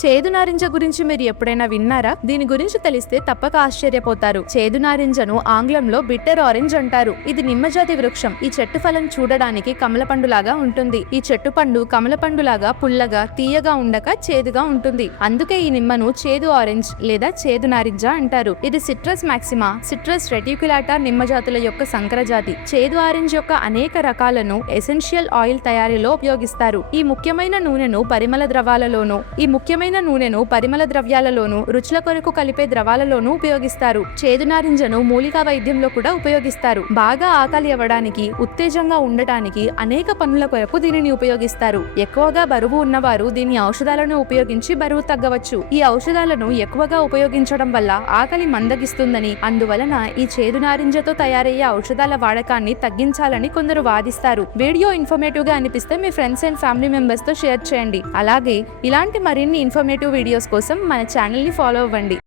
చేదు నారింజ గురించి మీరు ఎప్పుడైనా విన్నారా? దీని గురించి తెలిస్తే తప్పక ఆశ్చర్యపోతారు. చేదు నారింజను ఆంగ్లంలో బిట్టర్ ఆరెంజ్ అంటారు. ఇది నిమ్మజాతి వృక్షం. ఈ చెట్టు ఫలం చూడడానికి కమలపండులాగా ఉంటుంది. ఈ చెట్టు పండు కమలపండులాగా పుల్లగా తీయగా ఉండక చేదుగా ఉంటుంది. అందుకే ఈ నిమ్మను చేదు ఆరెంజ్ లేదా చేదు నారింజ అంటారు. ఇది సిట్రస్ మాక్సిమా, సిట్రస్ రెటిక్యులాటా నిమ్మజాతుల యొక్క సంకరజాతి. చేదు ఆరెంజ్ యొక్క అనేక రకాలను ఎసెన్షియల్ ఆయిల్ తయారీలో ఉపయోగిస్తారు. ఈ ముఖ్యమైన నూనెను పరిమళ ద్రవ్యాలలోను రుచుల కొరకు కలిపే ద్రవాలలోనూ ఉపయోగిస్తారు. చేదు నారింజను మూలికా వైద్యంలో కూడా ఉపయోగిస్తారు. బాగా ఆకలి అవ్వడానికి, ఉత్తేజంగా ఉండటానికి అనేక పనుల కొరకు దీనిని ఉపయోగిస్తారు. ఎక్కువగా బరువు ఉన్నవారు దీని ఔషధాలను ఉపయోగించి బరువు తగ్గవచ్చు. ఈ ఔషధాలను ఎక్కువగా ఉపయోగించడం వల్ల ఆకలి మందగిస్తుందని, అందువలన ఈ చేదు నారింజతో తయారయ్యే ఔషధాల వాడకాన్ని తగ్గించాలని కొందరు వాదిస్తారు. వీడియో ఇన్ఫర్మేటివ్ గా అనిపిస్తే మీ ఫ్రెండ్స్ అండ్ ఫ్యామిలీ మెంబర్స్ తో షేర్ చేయండి. అలాగే ఇలాంటి మరిన్ని ఇన్ఫర్మేటివ్ వీడియోస్ కోసం మన ఛానల్ ని ఫాలో అవ్వండి.